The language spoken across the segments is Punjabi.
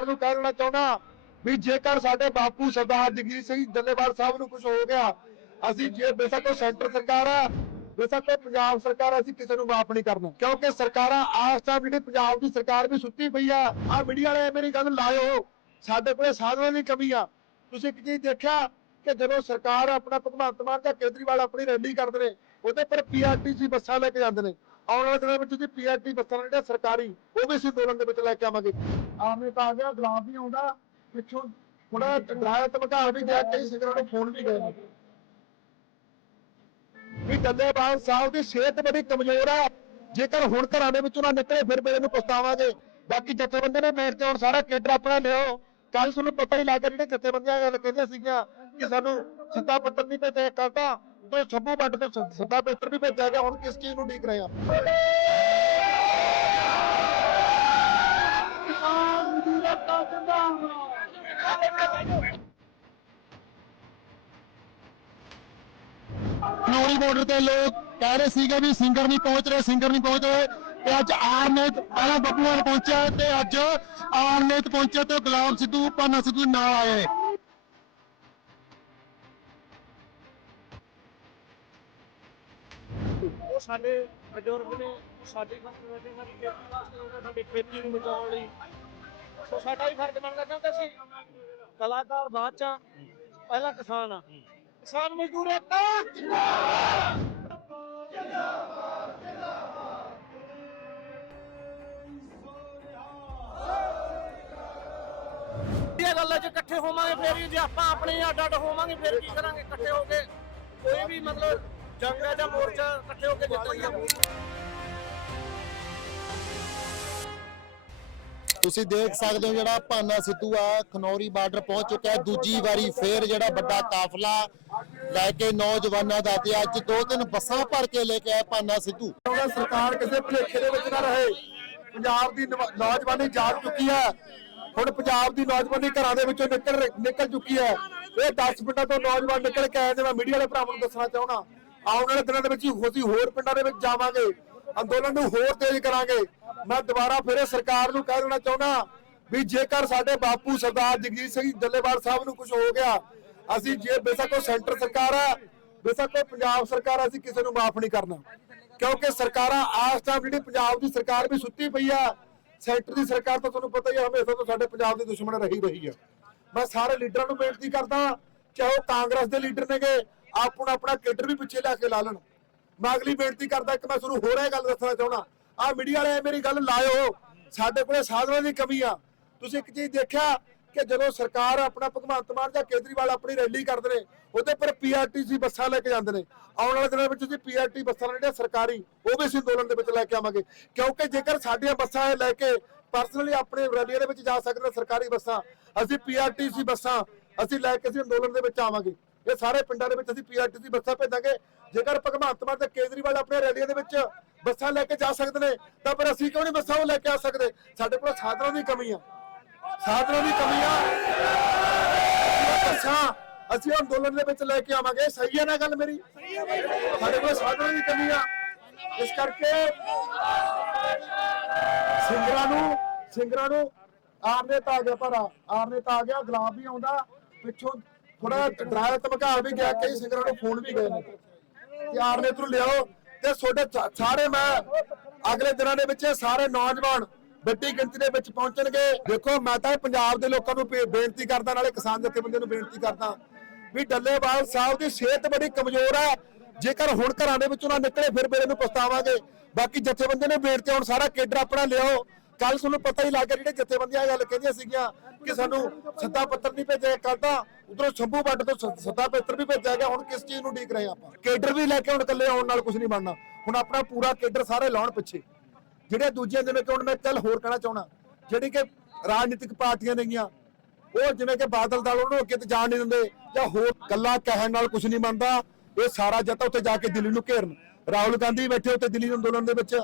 ਸਰਕਾਰ ਨੂੰ ਕਹਿ ਚਾਹੁੰਦਾ ਵੀ ਜੇਕਰ ਸਾਡੇ ਬਾਪੂ ਸਰਦਾਰ ਜਗਜੀਤ ਸਿੰਘ ਡੱਲੇਵਾਲ ਸਾਹਿਬ ਨੂੰ ਕੁਝ ਹੋ ਗਿਆ, ਅਸੀਂ ਜੇ ਬੇਸ਼ੱਕ ਉਹ ਸੈਂਟਰ ਸਰਕਾਰ ਆ ਬੇਸ਼ੱਕ ਉਹ ਪੰਜਾਬ ਸਰਕਾਰ ਅਸੀਂ ਕਿਸੇ ਨੂੰ ਮਾਫ ਨਹੀਂ ਕਰਨਾ। ਕਿਉਂਕਿ ਸਰਕਾਰਾਂ ਆਸ ਟਾਈਮ ਜਿਹੜੀ ਪੰਜਾਬ ਦੀ ਸਰਕਾਰ ਵੀ ਸੁੱਤੀ ਪਈ ਆ। ਆ ਮੀਡੀਆ ਵਾਲੇ ਮੇਰੀ ਗੱਲ ਲਾਇਓ। ਸਾਡੇ ਕੋਲੇ ਸਾਧਨਾਂ ਦੀ ਕਮੀ ਆ ਤੁਸੀਂ ਇੱਕ ਚੀਜ਼ ਦੇਖਿਆ ਕਿ ਜਦੋਂ ਸਰਕਾਰ ਆਪਣਾ ਭਗਵੰਤ ਮਾਨ ਜਾਂ ਕੇਜਰੀਵਾਲ ਆਪਣੀ ਰੈਲੀ ਕਰਦੇ ਨੇ, ਉਹਦੇ ਪਰ ਪੀਆਰਟੀਸੀ ਬੱਸਾਂ ਲੈ ਕੇ ਜਾਂਦੇ ਨੇ। ਆਉਣ ਵਾਲੇ ਦਿਨਾਂ ਵਿੱਚ ਜੀ ਪੀਆਰਟੀ ਬੱਸਾਂ ਨੇ ਜਿਹੜੀਆਂ ਸਰਕਾਰੀ, ਉਹ ਵੀ ਅਸੀਂ ਅੰਦੋਲਨ ਦੇ ਵਿੱਚ ਲੈ ਕੇ ਆਵਾਂਗੇ। ਆਮਨੇ ਤਾਂ ਗਿਆ ਗੁਲਾਬ ਵੀ ਆਉਂਦਾ, ਪਿੱਛੋਂ ਥੋੜਾ ਡਰਾਇਆ ਧਮਕਾ ਵੀ ਗਿਆ, ਕਈ ਸਿਗਰਾਂ ਨੂੰ ਫੋਨ ਵੀ ਗਏ। ਵੀ ਡੱਲੇਵਾਲ ਸਾਹਿਬ ਦੀ ਸਿਹਤ ਬੜੀ ਕਮਜ਼ੋਰ ਆ। ਜੇਕਰ ਹੁਣ ਘਰਾਂ ਦੇ ਵਿੱਚੋਂ ਨਾ ਨਿਕਲੇ, ਫਿਰ ਮੇਰੇ ਨੂੰ ਪਛਤਾਵਾਂਗੇ। ਬਾਕੀ ਜਥੇਬੰਦੇ ਨੇ ਮੇਰੇ ਤੇ ਹੁਣ ਸਾਰਾ ਕੇਡਰ ਆਪਣਾ ਲਿਓ ਕੱਲ ਤੁਹਾਨੂੰ ਪਤਾ ਹੀ ਲੱਗ ਜਿਹੜੇ ਜਥੇਬੰਦੀਆਂ ਗੱਲ ਕਹਿੰਦੇ ਸੀਗੀਆਂ ਕਿ ਸਾਨੂੰ ਸੱਤਾ ਪੱਤਰ ਨਹੀਂ ਭੇਜਿਆ ਕਰਦਾ ਤੇ ਸਭੂ ਵੱਡ ਤੇ ਸ- ਸੱਤਾ ਪੱਤਰ ਵੀ ਭੇਜਿਆ ਗਿਆ, ਹੁਣ ਕਿਸ ਚੀਜ਼ ਨੂੰ ਉਡੀਕ ਰਹੇ ਆ? ਕਿਸਾਨ ਜ਼ਿੰਦਾਬਾਦ ਨੌਰੀ ਬਾਰਡਰ ਤੇ ਲੋਕ ਕਹਿ ਰਹੇ ਸੀਗੇ ਵੀ ਸਿੰਗਰ ਨਹੀਂ ਪਹੁੰਚ ਰਹੇ ਸਿੰਗਰ ਨਹੀਂ ਪਹੁੰਚ ਰਹੇ ਤੇ ਅੱਜ ਆਰਨੇਤ ਪਹਿਲਾਂ ਬੱਬੂਆਲ ਪਹੁੰਚਿਆ ਤੇ ਅੱਜ ਆਰਨੇਤ ਪਹੁੰਚਿਆ ਤੇ ਗੁਲਾਮ ਸਿੱਧੂ ਪਾਨਾ ਸਿੱਧੂ ਨਾਲ ਆਏ। ਉਹ ਸਾਡੇ ਬਜ਼ੁਰਗ ਨੇ, ਸਾਡੀ ਖੇਤੀ ਵਾਸਤੇ ਉਹਨਾਂ ਖੇਤੀ ਨੂੰ ਬਚਾਉਣ ਲਈ ਸੋ ਸਾਡਾ ਹੀ ਫਰਜ਼ ਬਣਦਾ ਕਿਉਂਕਿ ਅਸੀਂ ਕਲਾਕਾਰ ਬਾਅਦ ਚ ਆ, ਪਹਿਲਾਂ ਕਿਸਾਨ ਆ। ਕਿਸਾਨ ਮਜ਼ਦੂਰ ਏਕਤਾ ਇਹ ਗੱਲਾਂ 'ਚ ਇਕੱਠੇ ਹੋਵਾਂਗੇ ਫਿਰ ਹੀ ਜੇ ਆਪਾਂ ਆਪਣੇ ਅੱਡ ਅੱਡ ਹੋਵਾਂਗੇ ਫਿਰ ਕੀ ਕਰਾਂਗੇ? ਇਕੱਠੇ ਹੋ ਕੇ ਕੋਈ ਵੀ ਮਤਲਬ ਜੰਗ ਹੈ ਜਾਂ ਮੋਰਚਾ ਇਕੱਠੇ ਹੋ ਕੇ ਜਿੱਤਾਂਗੇ ਤੁਸੀਂ ਦੇਖ ਸਕਦੇ ਹੋ ਜਿਹੜਾ ਭਾਨਾ ਸਿੱਧੂ ਆ, ਖਨੌਰੀ ਬਾਰਡਰ ਪਹੁੰਚ ਚੁੱਕਾ ਹੈ। ਦੂਜੀ ਵਾਰੀ ਫੇਰ ਜਿਹੜਾ ਵੱਡਾ ਕਾਫਲਾ ਲੈ ਕੇ ਨੌਜਵਾਨਾਂ ਦਾ ਤੇ ਅੱਜ ਦੋ ਤਿੰਨ ਬੱਸਾਂ ਭਰ ਕੇ ਲੈ ਕੇ ਆਇਆ ਭਾਨਾ ਸਿੱਧੂ। ਸਰਕਾਰ ਕਿਸੇ ਭੁਲੇਖੇ ਦੇ ਵਿੱਚ ਨਾ ਰਹੇ, ਪੰਜਾਬ ਦੀ ਨੌਜਵਾਨੀ ਜਾਗ ਚੁੱਕੀ ਹੈ। ਹੁਣ ਪੰਜਾਬ ਦੀ ਨੌਜਵਾਨੀ ਘਰਾਂ ਦੇ ਵਿੱਚੋਂ ਨਿਕਲ ਨਿਕਲ ਚੁੱਕੀ ਹੈ। ਇਹ 10 ਪਿੰਡਾਂ ਤੋਂ ਨੌਜਵਾਨ ਨਿਕਲ ਕੇ ਆਏ ਤੇ ਮੈਂ ਮੀਡੀਆ ਵਾਲੇ ਭਰਾਵਾਂ ਨੂੰ ਦੱਸਣਾ ਚਾਹੁੰਦਾ, ਆਉਣ ਵਾਲੇ ਦਿਨਾਂ ਦੇ ਵਿੱਚ ਹੀ, ਅਸੀਂ ਹੋਰ ਪਿੰਡਾਂ ਦੇ ਵਿੱਚ ਜਾਵਾਂਗੇ। ਅੰਦੋਲਨ ਨੂੰ ਹੋਰ ਤੇਜ਼ ਕਰਾਂਗੇ। ਮੈਂ ਦੁਬਾਰਾ ਫਿਰ ਸਰਕਾਰ ਨੂੰ ਕਹਿ ਦੇਣਾ ਚਾਹੁੰਦਾ ਵੀ ਜੇਕਰ ਸਾਡੇ ਬਾਪੂ ਸਰਦਾਰ ਜਗਜੀਤ ਸਿੰਘ ਡੱਲੇਵਾਲ ਸਾਹਿਬ ਨੂੰ ਕੁਝ ਹੋ ਗਿਆ, ਅਸੀਂ ਜੇ ਬੇਸ਼ੱਕ ਉਹ ਸੈਂਟਰ ਸਰਕਾਰ ਹੈ, ਬੇਸ਼ੱਕ ਉਹ ਪੰਜਾਬ ਸਰਕਾਰ ਅਸੀਂ ਕਿਸੇ ਨੂੰ ਮਾਫ ਨਹੀਂ ਕਰਨਾ। ਕਿਉਂਕਿ ਸਰਕਾਰਾਂ ਆਸ ਟਾਈਮ ਜਿਹੜੀ ਪੰਜਾਬ ਦੀ ਸਰਕਾਰ ਵੀ ਸੁੱਤੀ ਪਈ ਆ, ਸੈਂਟਰ ਦੀ ਸਰਕਾਰ ਤਾਂ ਤੁਹਾਨੂੰ ਪਤਾ ਹੀ ਹੈ ਹਮੇਸ਼ਾ ਤੋਂ ਸਾਡੇ ਪੰਜਾਬ ਦੇ ਦੁਸ਼ਮਣ ਰਹੀ ਰਹੀ ਆ। ਮੈਂ ਸਾਰੇ ਲੀਡਰਾਂ ਨੂੰ ਬੇਨਤੀ ਕਰਦਾ, ਚਾਹੇ ਉਹ ਕਾਂਗਰਸ ਦੇ ਲੀਡਰ ਨੇਗੇ ਆਪਣਾ ਆਪਣਾ ਕੇਡਰ ਵੀ ਪਿੱਛੇ ਲਿਆ ਕੇ ਲਾ ਲੈਣ। ਮੈਂ ਅਗਲੀ ਬੇਨਤੀ ਕਰਦਾ, ਇੱਕ ਮੈਂ ਤੁਹਾਨੂੰ ਹੋਰ ਇਹ ਗੱਲ ਦੱਸਣਾ ਚਾਹੁੰਦਾ। ਆ ਮੀਡੀਆ ਵਾਲੇ ਮੇਰੀ ਗੱਲ ਲਾਇਓ। ਸਾਡੇ ਕੋਲੇ ਸਾਧਨਾਂ ਦੀ ਕਮੀ ਆ। ਤੁਸੀਂ ਇੱਕ ਚੀਜ਼ ਦੇਖਿਆ ਕਿ ਜਦੋਂ ਸਰਕਾਰ ਆਪਣਾ ਭਗਵੰਤ ਮਾਨ ਜਾਂ ਕੇਜਰੀਵਾਲ ਆਪਣੀ ਰੈਲੀ ਕਰਦੇ ਨੇ, ਉਹਦੇ ਪਰ ਪੀਆਰਟੀਸੀ ਬੱਸਾਂ ਲੈ ਕੇ ਜਾਂਦੇ ਨੇ। ਆਉਣ ਵਾਲੇ ਦਿਨਾਂ ਵਿੱਚ ਜੀ ਪੀਆਰਟੀ ਬੱਸਾਂ ਨੇ ਜਿਹੜੀਆਂ ਸਰਕਾਰੀ, ਉਹ ਵੀ ਅਸੀਂ ਅੰਦੋਲਨ ਦੇ ਵਿੱਚ ਲੈ ਕੇ ਆਵਾਂਗੇ। ਕਿਉਂਕਿ ਜੇਕਰ ਸਾਡੀਆਂ ਬੱਸਾਂ ਲੈ ਕੇ ਪਰਸਨਲੀ ਆਪਣੇ ਰੈਲੀਆਂ ਦੇ ਵਿੱਚ ਜਾ ਸਕਦੇ ਨੇ ਸਰਕਾਰੀ ਬੱਸਾਂ, ਅਸੀਂ ਪੀਆਰਟੀਸੀ ਬੱਸਾਂ ਅਸੀਂ ਲੈ ਕੇ ਅਸੀਂ ਅੰਦੋਲਨ ਦੇ ਵਿੱਚ ਆਵਾਂਗੇ। ਇਹ ਸਾਰੇ ਪਿੰਡਾਂ ਦੇ ਵਿੱਚ ਅਸੀਂ ਪੀਆਰਟੀਸੀ ਬੱਸਾਂ ਭੇਜਾਂਗੇ। ਜੇਕਰ ਭਗਵੰਤ ਮਾਨ ਤੇ ਕੇਜਰੀਵਾਲ ਆਪਣੇ ਰੈਲੀਆਂ ਦੇ ਵਿੱਚ ਬੱਸਾਂ ਲੈ ਕੇ ਜਾ ਸਕਦੇ ਨੇ, ਤਾਂ ਪਰ ਅਸੀਂ ਕਿਉਂ ਨਹੀਂ ਬੱਸਾਂ ਉਹ ਲੈ ਕੇ ਆ ਸਕਦੇ? ਸਾਡੇ ਕੋਲ ਸਾਧਨਾਂ ਦੀ ਕਮੀ ਆ। ਸਾਧਨਾਂ ਦੀ ਕਮੀ ਆ। ਬੱਸਾਂ ਅਸੀਂ ਅੰਦੋਲਨ ਦੇ ਵਿੱਚ ਲੈ ਕੇ ਆਵਾਂਗੇ। ਸਹੀ ਹੈ ਨਾ ਗੱਲ ਮੇਰੀ? ਸਾਡੇ ਕੋਲ ਸਾਧਨਾਂ ਦੀ ਕਮੀ ਆ। ਇਸ ਕਰਕੇ ਸਿੰਗਰਾਂ ਨੂੰ ਸਿੰਗਰਾਂ ਨੂੰ ਆਰਨੇ ਤਾਂ ਆ ਗਿਆ ਭਰਾ। ਆਰਨੇ ਤਾਂ ਆ ਗਿਆ ਗੁਲਾਬ ਵੀ ਆਉਂਦਾ। ਪਿੱਛੋਂ ਥੋੜਾ ਡਰਾਇਆ ਧਮਕਾ ਵੀ ਗਿਆ, ਕਈ ਸਿੰਗਰਾਂ ਨੂੰ ਫੋਨ ਵੀ ਗਏ ਨੇ। ਕਿ ਆਰਨੇ ਤੋਂ ਲਿਆਓ। ਤੇ ਤੁਹਾਡੇ ਸਾਰੇ ਮੈਂ ਅਗਲੇ ਦਿਨਾਂ ਦੇ ਵਿੱਚ ਇਹ ਸਾਰੇ ਨੌਜਵਾਨ ਵੱਡੀ ਗਿਣਤੀ ਦੇ ਵਿੱਚ ਪਹੁੰਚਣਗੇ। ਦੇਖੋ, ਮੈਂ ਤਾਂ ਪੰਜਾਬ ਦੇ ਲੋਕਾਂ ਨੂੰ ਬੇਨਤੀ ਕਰਦਾ, ਨਾਲੇ ਕਿਸਾਨ ਜਥੇਬੰਦੀਆਂ ਨੂੰ ਬੇਨਤੀ ਕਰਦਾ ਵੀ ਡੱਲੇਵਾਲ ਸਾਹਿਬ ਦੀ ਸਿਹਤ ਬੜੀ ਕਮਜ਼ੋਰ ਹੈ ਜੇਕਰ ਹੁਣ ਘਰਾਂ ਦੇ ਵਿੱਚੋਂ ਨਾ ਨਿਕਲੇ, ਫਿਰ ਮੇਰੇ ਨੂੰ ਪਛਤਾਵਾਂਗੇ। ਬਾਕੀ ਜਥੇਬੰਦੀਆਂ ਨੇ ਬੇਨਤੀ ਹੁਣ ਸਾਰਾ ਕੇਡਰ ਆਪਣਾ ਲਿਆਓ। ਕੱਲ ਤੁਹਾਨੂੰ ਪਤਾ ਹੀ ਲੱਗ ਗਿਆ ਜਿਹੜੇ ਜਥੇਬੰਦੀਆਂ ਗੱਲ ਕਹਿੰਦੀਆਂ ਸੀਗੀਆਂ ਕਿ ਸਾਨੂੰ ਸੱਤਾ ਪੱਤਰ ਨਹੀਂ ਭੇਜਿਆ ਕਰਦਾ ਉਧਰੋਂ ਸ਼ੰਭੂ ਵੱਡ ਤੋਂ ਸ- ਪੱਤਰ ਵੀ ਭੇਜਿਆ ਗਿਆ, ਹੁਣ ਕਿਸ ਚੀਜ਼ ਨੂੰ ਉਡੀਕ ਰਹੇ ਆਪਾਂ? ਕੇਡਰ ਵੀ ਲੈ ਕੇ ਹੁਣ ਇਕੱਲੇ ਆਉਣ ਨਾਲ ਕੁਝ ਨਹੀਂ ਬਣਨਾ। ਹੁਣ ਆਪਣਾ ਪੂਰਾ ਕੇਡਰ ਸਾਰੇ ਲਾਉਣ ਪਿੱਛੇ। ਜਿਹੜੇ ਦੂਜੀਆਂ, ਜਿਵੇਂ ਕਿ ਹੁਣ ਮੈਂ ਕੱਲ ਹੋਰ ਕਹਿਣਾ ਚਾਹਣਾ ਜਿਹੜੀ ਕਿ ਰਾਜਨੀਤਿਕ ਪਾਰਟੀਆਂ ਨੇਗੀਆਂ, ਉਹ ਜਿਵੇਂ ਕਿ ਬਾਦਲ ਦਲ ਉਹਨੂੰ ਅੱਗੇ ਤੇ ਜਾਣ ਨਹੀਂ ਦਿੰਦੇ ਜਾਂ ਹੋਰ ਗੱਲਾਂ ਕਹਿਣ ਨਾਲ ਕੁਝ ਨਹੀਂ ਬਣਦਾ, ਇਹ ਸਾਰਾ ਜੱਤਾ ਉੱਥੇ ਜਾ ਕੇ ਦਿੱਲੀ ਨੂੰ ਘੇਰਨ। ਰਾਹੁਲ ਗਾਂਧੀ ਬੈਠੇ ਉੱਥੇ ਦਿੱਲੀ ਅੰਦੋਲਨ ਦੇ ਵਿੱਚ,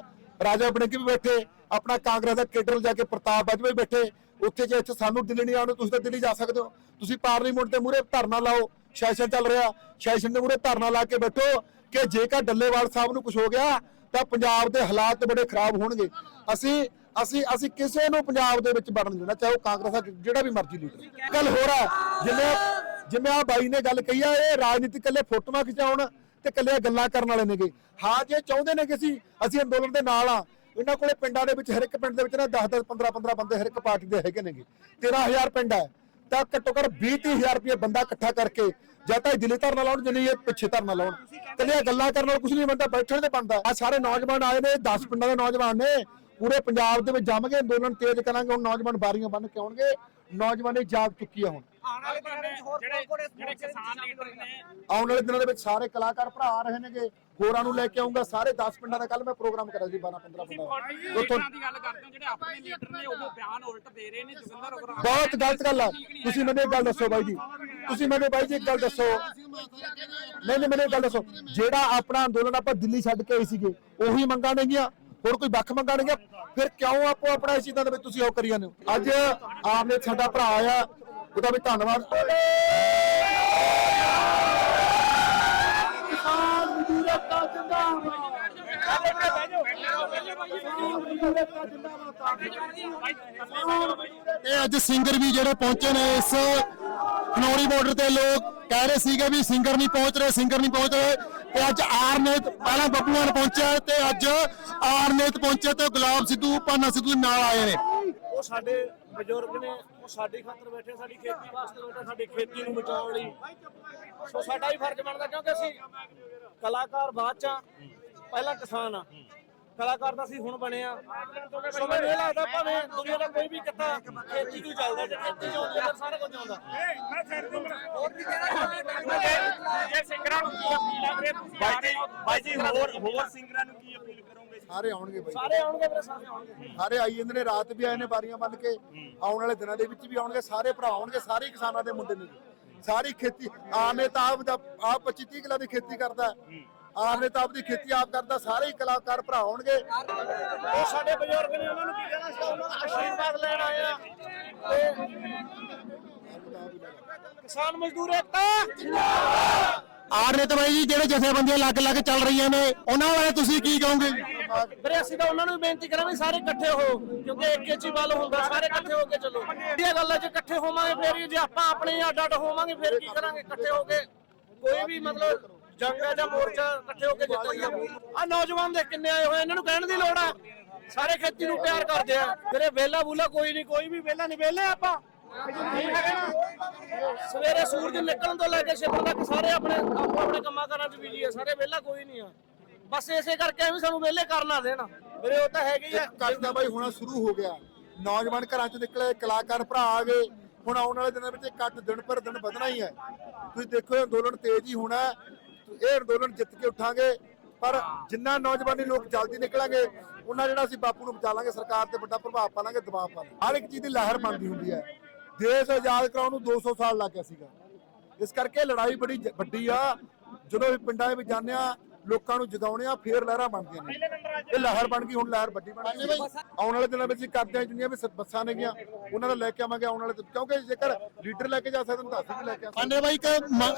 ਰਾਜਾ ਬੜਿੰਗ ਵੀ ਬੈਠੇ ਆਪਣਾ ਕਾਂਗਰਸ ਦਾ ਕੇਡਰ ਜਾ ਕੇ ਪ੍ਰਤਾਪ ਬਾਜਵਾ ਬੈਠੇ। ਉੱਥੇ ਜੇ ਇੱਥੇ ਸਾਨੂੰ ਦਿੱਲੀ ਨਹੀਂ ਆਉਣਾ, ਤੁਸੀਂ ਤਾਂ ਦਿੱਲੀ ਜਾ ਸਕਦੇ ਹੋ। ਤੁਸੀਂ ਪਾਰਲੀਮੈਂਟ ਦੇ ਮੂਹਰੇ ਧਰਨਾ ਲਾਓ, ਸੈਸ਼ਨ ਚੱਲ ਰਿਹਾ। ਸੈਸ਼ਨ ਦੇ ਮੂਹਰੇ ਧਰਨਾ ਲਾ ਕੇ ਬੈਠੋ ਕਿ ਜੇਕਰ ਡੱਲੇਵਾਲ ਸਾਹਿਬ ਨੂੰ ਕੁਝ ਹੋ ਗਿਆ, ਤਾਂ ਪੰਜਾਬ ਦੇ ਹਾਲਾਤ ਬੜੇ ਖਰਾਬ ਹੋਣਗੇ। ਅਸੀਂ ਅਸੀਂ ਅਸੀਂ ਕਿਸੇ ਨੂੰ ਪੰਜਾਬ ਦੇ ਵਿੱਚ ਵੜਨ ਦੇਣਾ, ਚਾਹੇ ਉਹ ਕਾਂਗਰਸ ਦਾ ਜਿਹੜਾ ਵੀ ਮਰਜ਼ੀ ਲੀਡਰ। ਗੱਲ ਹੋਰ ਆ ਜਿਵੇਂ ਜਿਵੇਂ ਆ ਬਾਈ ਨੇ ਗੱਲ ਕਹੀ ਆ, ਇਹ ਰਾਜਨੀਤਿਕ ਇਕੱਲੇ ਫੋਟੋਆਂ ਖਿਚਾਉਣ ਤੇ ਇਕੱਲੇ ਗੱਲਾਂ ਕਰਨ ਵਾਲੇ ਨੇਗੇ। ਹਾਂ, ਜੇ ਚਾਹੁੰਦੇ ਨੇ ਕਿ ਅਸੀਂ ਅਸੀਂ ਅੰਦੋਲਨ ਦੇ ਨਾਲ ਆ। ਇਹਨਾਂ ਕੋਲੇ ਪਿੰਡਾਂ ਦੇ ਵਿੱਚ, ਹਰ ਇੱਕ ਪਿੰਡ ਦੇ ਵਿੱਚ ਨਾ 10 10 15 15 ਬੰਦੇ ਹਰ ਇੱਕ ਪਾਰਟੀ ਦੇ ਹੈਗੇ ਨੇਗੇ। 13000 ਪਿੰਡ ਹੈ। ਤਾਂ ਘੱਟੋ ਘੱਟ 20 30000 ਰੁਪਏ ਬੰਦਾ ਇਕੱਠਾ ਕਰਕੇ ਜਾਂ ਤਾਂ ਇਹ ਦਿੱਲੀ ਧਰਨਾ ਲਾਉਣ, ਜਾਂ ਇਹ ਪਿੱਛੇ ਧਰਨਾ ਲਾਉਣ। ਕੱਲੀਆਂ ਗੱਲਾਂ ਕਰਨ ਨਾਲ ਕੁਝ ਨਹੀਂ ਬੰਦਾ ਬੈਠਣ ਤੇ ਬਣਦਾ। ਆ ਸਾਰੇ ਨੌਜਵਾਨ ਆਏ ਨੇ 10 ਪਿੰਡਾਂ ਦੇ ਨੌਜਵਾਨ ਨੇ। ਪੂਰੇ ਪੰਜਾਬ ਦੇ ਵਿੱਚ ਜੰਮ ਕੇ ਅੰਦੋਲਨ ਤੇਜ਼ ਕਰਾਂਗੇ, ਹੁਣ ਨੌਜਵਾਨ ਬਾਰੀਆਂ ਬੰਨ ਕੇ ਆਉਣਗੇ। ਨੌਜਵਾਨੀ ਜਾਗ ਚੁੱਕੀ ਹੈ ਹੁਣ। ਆਉਣ ਵਾਲੇ ਦਿਨਾਂ ਦੇ ਵਿੱਚ ਹੋਰ ਜਿਹੜੇ ਜਿਹੜੇ ਕਿਸਾਨ ਲੀਡਰ ਨੇ ਆਉਣ ਵਾਲੇ ਦਿਨਾਂ ਦੇ ਵਿੱਚ ਸਾਰੇ ਕਲਾਕਾਰ ਭਰਾ ਆ ਰਹੇ ਨੇਗੇ। ਹੋਰਾਂ ਨੂੰ ਲੈ ਕੇ ਆਉਂਗਾ ਸਾਰੇ 10 ਪਿੰਡਾਂ ਦਾ ਕੱਲ ਮੈਂ ਪ੍ਰੋਗਰਾਮ ਕਰਿਆ ਸੀ 12 15 ਤੁਸੀਂ ਪਿੰਡਾਂ ਦਾ। ਉੱਥੋਂ ਲੀਡਰਾਂ ਦੀ ਗੱਲ ਕਰਦੇ ਹੋ ਜਿਹੜੇ ਆਪਣੇ ਲੀਡਰ ਨੇ ਉਹ ਬਿਆਨ ਉਲਟ ਦੇ ਰਹੇ ਨੇ ਜੋਗਿੰਦਰ ਉਗਰਾਹ ਬਹੁਤ ਗਲਤ ਗੱਲ ਆ। ਤੁਸੀਂ ਮੈਨੂੰ ਇੱਕ ਗੱਲ ਦੱਸੋ ਬਾਈ ਜੀ। ਤੁਸੀਂ ਮੈਨੂੰ ਬਾਈ ਜੀ ਇੱਕ ਗੱਲ ਦੱਸੋ। ਨਹੀਂ ਨਹੀਂ ਮੈਨੂੰ ਇੱਕ ਗੱਲ ਦੱਸੋ। ਜਿਹੜਾ ਆਪਣਾ ਅੰਦੋਲਨ ਆਪਾਂ ਦਿੱਲੀ ਛੱਡ ਕੇ ਆਏ ਸੀਗੇ ਉਹੀ ਮੰਗਾਂ ਨੇਗੀਆਂ ਹੋਰ ਕੋਈ ਵੱਖ ਮੰਗਾਂ ਨੇਗੀਆਂ ਫਿਰ ਕਿਉਂ ਆਪੋ ਆਪਣਾ ਇਸ ਚੀਜ਼ਾਂ ਦੇ ਵਿੱਚ ਤੁਸੀਂ ਉਹ ਕਰੀ ਜਾਂਦੇ ਹੋ? ਅੱਜ ਆਮਨੇ ਸਾਡਾ ਭਰਾ ਆਇਆ ਉਹਦਾ ਵੀ ਧੰਨਵਾਦ। ਕਿਸਾਨ ਮਜ਼ਦੂਰ ਏਕਤਾ ਜਿੰਦਾਬਾਦ ਇਹ ਅੱਜ ਸਿੰਗਰ ਵੀ ਜਿਹੜੇ ਪਹੁੰਚੇ ਨੇ ਇਸ ਖਨੌਰੀ ਬਾਰਡਰ ਤੇ ਲੋਕ ਕਹਿ ਰਹੇ ਸੀਗੇ ਵੀ ਸਿੰਗਰ ਨਹੀਂ ਪਹੁੰਚ ਰਹੇ ਸਿੰਗਰ ਨਹੀਂ ਪਹੁੰਚ ਰਹੇ ਤੇ ਅੱਜ ਆਰਨੇਤ ਪਹਿਲਾਂ ਬੱਬੂਆਨ ਪਹੁੰਚਿਆ ਤੇ ਅੱਜ ਆਰਨੇਤ ਪਹੁੰਚੇ ਤੇ ਗੁਲਾਬ ਸਿੱਧੂ ਪਾਨਾ ਸਿੱਧੂ ਨਾਲ ਆਏ ਨੇ। ਉਹ ਸਾਡੇ ਬਜ਼ੁਰਗ ਨੇ ਉਹ ਸਾਡੀ ਖਾਤਰ ਬੈਠੇ ਸਾਡੀ ਖੇਤੀ ਵਾਸਤੇ ਬੈਠੇ ਸਾਡੀ ਖੇਤੀ ਨੂੰ ਬਚਾਉਣ ਲਈ। ਸੋ ਸਾਡਾ ਵੀ ਫਰਜ਼ ਬਣਦਾ ਕਿਉਂਕਿ ਅਸੀਂ ਕਲਾਕਾਰ ਬਾਅਦ ਚ ਪਹਿਲਾਂ ਕਿਸਾਨ ਆ। ਕਲਾਕਾਰ ਤਾਂ ਅਸੀਂ ਹੁਣ ਬਣੇ ਆ। ਸੋ ਮੈਨੂੰ ਇਹ ਲੱਗਦਾ ਭਾਵੇਂ ਦੁਨੀਆ ਦਾ ਕੋਈ ਵੀ ਕਿੱਤਾ ਖੇਤੀ ਤੋਂ ਹੀ ਚੱਲਦਾ ਜੇ ਖੇਤੀ ਚ ਆਉਂਦੀ ਆ, ਫਿਰ ਸਾਰਾ ਕੁਝ ਆਉਂਦਾ। ਜੇ ਸਿੰਗਰਾਂ ਨੂੰ ਕੀ ਅਪੀਲ ਹੈ ਆ ਹੋ ਬਾਈ ਜੀ ਹੋਰ ਹੋਰ ਸਿੰਗਰਾਂ ਨੂੰ ਕੀ ਅਪੀਲ ਸਾਰੇ ਆਉਣਗੇ ਬਾਈ। ਸਾਰੇ ਆਉਣਗੇ ਮੇਰੇ ਸਾਰੇ ਆਉਣਗੇ। ਸਾਰੇ ਆਈ ਜਾਂਦੇ ਨੇ ਰਾਤ ਵੀ ਆਏ ਨੇ ਬਾਰੀਆਂ ਬੰਨ ਕੇ। ਆਉਣ ਵਾਲੇ ਦਿਨਾਂ ਦੇ ਵਿੱਚ ਵੀ ਆਉਣਗੇ ਸਾਰੇ ਭਰਾ ਆਉਣਗੇ ਸਾਰੇ ਕਿਸਾਨਾਂ ਦੇ ਮੁੰਡੇ ਨੇ। ਸਾਰੀ ਖੇਤੀ ਆਨੇ ਤਾਂ ਆਪ ਦਾ ਆਪ 25 30 ਕਿੱਲਾ ਦੀ ਖੇਤੀ ਕਰਦਾ। ਆਨੇ ਤਾਂ ਆਪਦੀ ਖੇਤੀ ਆਪ ਕਰਦਾ ਸਾਰੇ ਹੀ ਕਲਾਕਾਰ ਭਰਾ ਆਉਣਗੇ। ਉਹ ਸਾਡੇ ਬਜ਼ੁਰਗ ਨੇ ਉਹਨਾਂ ਨੂੰ ਕੀ ਕਹਿਣਾ ਸੀ? ਉਹਨਾਂ ਦਾ ਆਸ਼ੀਰਵਾਦ ਲੈਣ ਆਏ ਆ। ਤੇ ਕਿਸਾਨ ਮਜ਼ਦੂਰ ਏਕਤਾ! ਆਰਨੇਤ ਬਾਈ ਜੀ ਜਿਹੜੇ ਜਥੇਬੰਦੀਆਂ ਲੱਗ-ਲੱਗ ਚੱਲ ਰਹੀਆਂ ਨੇ ਉਹਨਾਂ ਬਾਰੇ ਤੁਸੀਂ ਕੀ ਕਹੋਗੇ? ਵੀਰੇ, ਅਸੀਂ ਤਾਂ ਉਹਨਾਂ ਨੂੰ ਵੀ ਬੇਨਤੀ ਕਰਾਂਗੇ ਸਾਰੇ ਇਕੱਠੇ ਹੋ, ਕਿਉਂਕਿ ਇੱਕ ਹੀ ਵੱਲ ਹੁੰਦਾ, ਸਾਰੇ ਇਕੱਠੇ ਹੋ ਕੇ ਚੱਲੋ। ਇਹ ਗੱਲ ਹੈ ਜੇ ਇਕੱਠੇ ਹੋਵਾਂਗੇ ਫਿਰ ਹੀ, ਜੇ ਆਪਾਂ ਆਪਣੇ ਅੱਡ ਅੱਡ ਹੋਵਾਂਗੇ, ਫਿਰ ਕੀ ਕਰਾਂਗੇ, ਇਕੱਠੇ ਹੋ ਕੇ? ਕੋਈ ਵੀ ਮਤਲਬ ਜੰਗ ਹੈ ਜਾਂ ਮੋਰਚਾ, ਇਕੱਠੇ ਹੋ ਕੇ ਜਿੱਤਾਂਗੇ ਆ। ਨੌਜਵਾਨ ਦੇ ਕਿੰਨੇ ਆਏ ਹੋਏ ਇਹਨਾਂ ਨੂੰ ਕਹਿਣ ਦੀ ਲੋੜ ਆ। ਸਾਰੇ ਖੇਤੀ ਨੂੰ ਪਿਆਰ ਕਰਦੇ ਆ। ਵੀਰੇ, ਵੇਲਾ ਬੂਲਾ ਕੋਈ ਨਹੀਂ, ਕੋਈ ਵੀ ਵੇਲਾ ਨਹੀਂ, ਵੇਲੇ ਆਪਾਂ। ਸਵੇਰੇ ਸੂਰਜ ਨਿਕਲਣ ਤੋਂ ਲੈ ਕੇ ਛਿਪਣ ਤੱਕ ਸਾਰੇ ਆਪਣੇ ਆਪਣੇ ਕੰਮਾਂ ਕਾਰਾਂ 'ਚ ਬਿਜ਼ੀ ਆ, ਸਾਰੇ ਵੇਲਾ ਕੋਈ ਨਹੀਂ ਆ। ਬਸ ਇਸੇ ਕਰਕੇ ਐਵੇਂ ਸਾਨੂੰ ਵਿਹਲੇ ਕਰਨਾ ਦੇਣਾ। ਵੀਰੇ ਉਹ ਤਾਂ ਹੈਗੇ ਹੀ ਆ। ਕੱਟ ਦਾ ਬਾਈ ਹੋਣਾ ਸ਼ੁਰੂ ਹੋ ਗਿਆ। ਨੌਜਵਾਨ ਘਰਾਂ ਚ ਨਿਕਲੇ ਕਲਾਕਾਰ ਭਰਾ ਆ ਗਏ। ਹੁਣ ਆਉਣ ਵਾਲੇ ਦਿਨਾਂ ਵਿੱਚ ਕੱਟ ਦਿਨ ਪਰ ਦਿਨ ਵਧਣਾ ਹੀ ਹੈ। ਤੁਸੀਂ ਦੇਖੋ ਇਹ ਅੰਦੋਲਨ ਤੇਜ਼ ਹੀ ਹੋਣਾ ਹੈ। ਇਹ ਅੰਦੋਲਨ ਜਿੱਤ ਕੇ ਉਠਾਂਗੇ। ਪਰ ਜਿੰਨਾ ਨੌਜਵਾਨੀ ਲੋਕ ਜਲਦੀ ਨਿਕਲਾਂਗੇ ਉਹਨਾਂ ਜਿਹੜਾ ਅਸੀਂ ਬਾਪੂ ਨੂੰ ਬਚਾ ਲਾਂਗੇ ਸਰਕਾਰ ਤੇ ਵੱਡਾ ਪ੍ਰਭਾਵ ਪਾ ਲਾਂਗੇ ਦਬਾਅ ਪਾ ਲਾਂਗੇ ਹਰ ਇੱਕ ਚੀਜ਼ ਦੀ ਲਹਿਰ ਬਣਦੀ ਹੁੰਦੀ ਹੈ। ਦੇਸ਼ ਆਜ਼ਾਦ ਕਰਾਉਣ ਨੂੰ 200 ਸਾਲ ਲੱਗ ਗਿਆ ਸੀਗਾ। ਇਸ ਕਰਕੇ ਲੜਾਈ ਬੜੀ ਵੱਡੀ ਆ। ਜਦੋਂ ਵੀ ਪਿੰਡਾਂ ਦੇ ਵਿੱਚ ਜਾਂਦੇ ਆ ਲੋਕਾਂ ਨੂੰ ਜਗਾਉਣੇ ਆ ਫੇਰ ਲਹਿਰਾਂ ਬਣਦੀਆਂ ਨੇ। ਇਹ ਲਹਿਰ ਬਣ ਗਈ ਹੁਣ ਲਹਿਰ ਵੱਡੀ ਬਣ ਗਈ। ਆਉਣ ਵਾਲੇ ਦਿਨਾਂ ਵਿੱਚ ਕਰਦੇ ਆ ਜਿੰਨੀਆਂ ਵੀ ਬੱਸਾਂ ਨੇਗੀਆਂ ਉਹਨਾਂ ਦਾ ਲੈ ਕੇ ਆਵਾਂਗੇ ਆਉਣ ਵਾਲੇ ਕਿਉਂਕਿ ਜੇਕਰ ਲੀਡਰ ਲੈ ਕੇ ਜਾ ਸਕਦੇ ਤਾਂ ਅਸੀਂ ਵੀ ਲੈ ਕੇ ਆ ਆਂਦੇ ਬਾਈ ਇੱਕ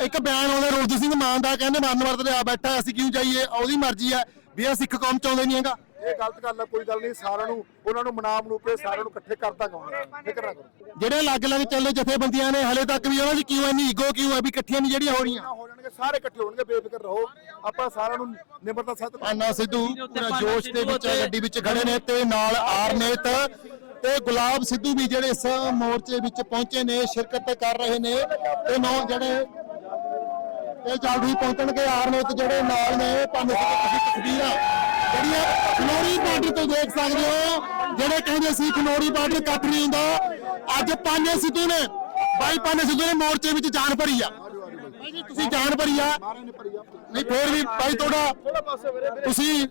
ਇੱਕ ਬਿਆਨ ਆਉਂਦਾ ਰੋਲਦ ਸਿੰਘ ਮਾਨ ਦਾ ਕਹਿੰਦੇ ਮਰਨ ਵਰਤ ਦੇ ਆ ਬੈਠਾ ਅਸੀਂ ਕਿਉਂ ਜਾਈਏ? ਉਹਦੀ ਮਰਜ਼ੀ ਆ ਵੀ ਇਹ ਸਿੱਖ ਕੌਮ ਚਾਹੁੰਦੇ ਨਹੀਂ ਹੈਗਾ। ਇਹ ਗਲਤ ਗੱਲ ਆ ਕੋਈ ਗੱਲ ਨਹੀਂ ਸਾਰਿਆਂ ਨੂੰ ਉਹਨਾਂ ਨੂੰ ਮਨਾ ਮਨੂ ਕੇ ਸਾਰਿਆਂ ਨੂੰ ਇਕੱਠੇ ਕਰਤਾ ਗਾਉਣਾ ਫਿਕਰ ਨਾ ਕਰੋ। ਜਿਹੜੇ ਲੱਗ-ਲੱਗ ਚੱਲੇ ਜਥੇਬੰਦੀਆਂ ਨੇ ਹਲੇ ਤੱਕ ਵੀ ਉਹਨਾਂ ਦੀ ਕਿਉਂ ਇੰਨੀ ਈਗੋ ਕਿਉਂ ਹੈ ਵੀ ਇਕੱਠੀਆਂ ਨਹੀਂ ਜਿਹੜੀਆਂ ਹੋ ਰਹੀਆਂ ਹੋ ਜਾਣਗੇ ਸਾਰੇ ਇਕੱਠੇ ਹੋਣਗੇ ਬੇਫਿਕਰ ਰਹੋ। ਆਪਾਂ ਸਾਰਿਆਂ ਨੂੰ ਨਿਮਰਤਾ ਸਹਿਤ ਪਾਨਾ ਸਿੱਧੂ ਪੂਰਾ ਜੋਸ਼ ਦੇ ਵਿੱਚ ਗੱਡੀ ਵਿੱਚ ਖੜੇ ਨੇ ਤੇ ਨਾਲ ਆਰਨੇਤ ਤੇ ਗੁਲਾਬ ਸਿੱਧੂ ਵੀ ਜਿਹੜੇ ਇਸ ਮੋਰਚੇ ਵਿੱਚ ਪਹੁੰਚੇ ਨੇ ਸ਼ਿਰਕਤ ਕਰ ਰਹੇ ਨੇ ਤੇ ਨੌ ਜਿਹੜੇ ਤੇ ਜਲਦੀ ਪਹੁੰਚਣਗੇ ਆਰਨੇਤ ਜਿਹੜੇ ਨਾਲ ਨੇ ਪਾਨੇ ਸਿੱਧੂ ਤੁਸੀਂ ਤਸਵੀਰਾਂ। ਜਿਹੜੀਆਂ ਖਨੌਰੀ ਬਾਰਡਰ ਤੋਂ ਦੇਖ ਸਕਦੇ ਹੋ, ਜਿਹੜੇ ਕਹਿੰਦੇ ਸੀ ਖਨੌਰੀ ਬਾਰਡਰ ਕੱਟ ਨਹੀਂ ਹੁੰਦਾ, ਅੱਜ ਪਾਨੇ ਸਿੱਧੂ ਨੇ, ਬਾਈ ਪਾਨੇ ਸਿੱਧੂ ਨੇ ਮੋਰਚੇ ਵਿੱਚ ਜਾਨ ਭਰੀ ਆ। ਤੁਸੀਂ ਜਾਨ ਭਰੀ ਆ। ਮਾਰੇ ਨਹੀਂ, ਫੇਰ ਵੀ ਭਾਈ ਤੁਹਾਡਾ, ਤੁਸੀਂ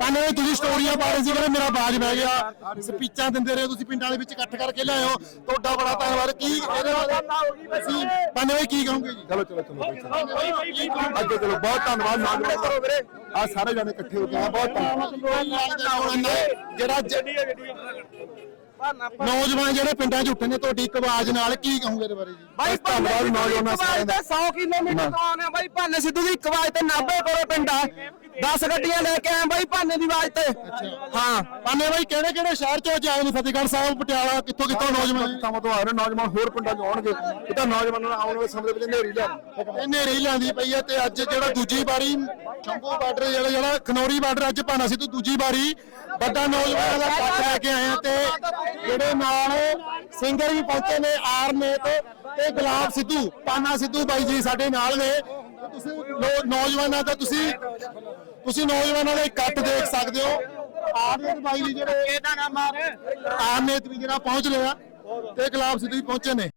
ਪਾਣੇ ਤੁਸੀਂ ਸਟੋਰੀਆਂ ਪਾ ਰਹੇ ਸੀ ਕਿ ਮੇਰਾ ਬਾਜ ਬਹਿ ਗਿਆ। ਸਪੀਚਾਂ ਦਿੰਦੇ ਰਹੇ ਤੁਸੀਂ ਪਿੰਡਾਂ ਦੇ ਵਿੱਚ ਇਕੱਠ ਕਰਕੇ ਲਿਆਇਓ। ਤੁਹਾਡਾ ਬੜਾ ਧੰਨਵਾਦ। ਕੀ ਇਹਦੇ ਬਾਰੇ ਪਾਣੇ ਬਾਈ ਕੀ ਕਹੋਗੇ ਜੀ? ਚਲੋ ਚਲੋ ਚਲੋ। ਅੱਗੇ ਚਲੋ ਬਹੁਤ ਧੰਨਵਾਦ। ਨਾਮ ਕਰੋ ਵੀਰੇ। ਆ ਸਾਰੇ ਜਾਣੇ ਇਕੱਠੇ ਹੋ ਕੇ ਬਹੁਤ ਧੰਨਵਾਦ। ਜਿਹੜਾ ਨੌਜਵਾਨ ਜਿਹੜੇ ਪਿੰਡਾਂ 'ਚ ਉੱਠੇ ਨੇ ਤੁਹਾਡੀ ਇੱਕ ਆਵਾਜ਼ ਨਾਲ ਕੀ ਕਹੋਗੇ ਇਹਦੇ ਬਾਰੇ ਜੀ? ਬਾਈ ਧੰਨਵਾਦ ਨੌਜਵਾਨਾਂ ਸਾਰਿਆਂ ਦਾ। 100 ਕਿਲੋਮੀਟਰ ਤੋਂ ਆਉਣੇ ਬਾਈ ਭਾਨੇ ਸਿੱਧੂ ਦੀ ਇੱਕ ਆਵਾਜ਼ ਤੇ ਨਾਭੇ ਕੋਲੇ ਪਿੰਡ। ਆ 10 ਗੱਡੀਆਂ ਲੈ ਕੇ ਆਏ ਬਾਈ ਭਾਨੇ ਦੀ ਆਵਾਜ਼ ਤੇ। ਹਾਂ ਪਾਨੇ ਬਾਈ ਕਿਹੜੇ ਕਿਹੜੇ ਸ਼ਹਿਰ ਚੋਂ ਜਾਏ ਨੇ? ਫਤਿਹਗੜ੍ਹ ਸਾਹਿਬ ਪਟਿਆਲਾ ਕਿੱਥੋਂ ਕਿੱਥੋਂ ਨੌਜਵਾਨ? ਥਾਵਾਂ ਤੋਂ ਆ ਰਹੇ ਨੌਜਵਾਨ ਹੋਰ ਪਿੰਡਾਂ ਤੋਂ ਆਉਣਗੇ। ਇਹ ਤਾਂ ਨੌਜਵਾਨਾਂ ਨੂੰ ਆਉਣ ਵਾਲੇ ਸਮੇਂ ਵਿੱਚ ਨੇਰੀ ਲਿਆ ਰਹੀ ਲਾਂਦੀ ਪਈ ਹੈ ਤੇ ਅੱਜ ਜਿਹੜਾ ਦੂਜੀ ਵਾਰੀ ਸ਼ੰਭੂ ਬਾਰਡਰ ਜਿਹੜਾ ਜਿਹੜਾ ਖਨੌਰੀ ਬਾਰਡਰ ਅੱਜ ਪਾਣਾ ਸਿੱਧੂ ਦੂਜੀ ਵਾਰੀ ਵੱਡਾ ਨੌਜਵਾਨਾਂ ਦਾ ਇਕੱਠ ਲੈ ਕੇ ਆਏ ਤੇ ਜਿਹੜੇ ਨਾਲ ਸਿੰਗਰ ਵੀ ਪਹੁੰਚੇ ਨੇ ਆਰਨੇਤ ਤੇ ਗੁਲਾਬ ਸਿੱਧੂ ਪਾਨਾ ਸਿੱਧੂ ਬਾਈ ਜੀ ਸਾਡੇ ਨਾਲ ਨੇ। ਤੇ ਤੁਸੀਂ ਨੌ- ਨੌਜਵਾਨਾਂ ਦਾ ਤੁਸੀਂ ਤੁਸੀਂ ਨੌਜਵਾਨਾਂ ਦਾ ਇਕੱਠ ਦੇਖ ਸਕਦੇ ਹੋ। ਆਰਨੇਤ ਬਾਈ ਜੀ ਜਿਹੜੇ ਇਹਦਾ ਨਾਮ ਆਰਨੇਤ ਵੀ ਜਿਹੜਾ ਪਹੁੰਚ ਲਿਆ ਤੇ ਗੁਲਾਬ ਸਿੱਧੂ ਪਹੁੰਚੇ ਨੇ।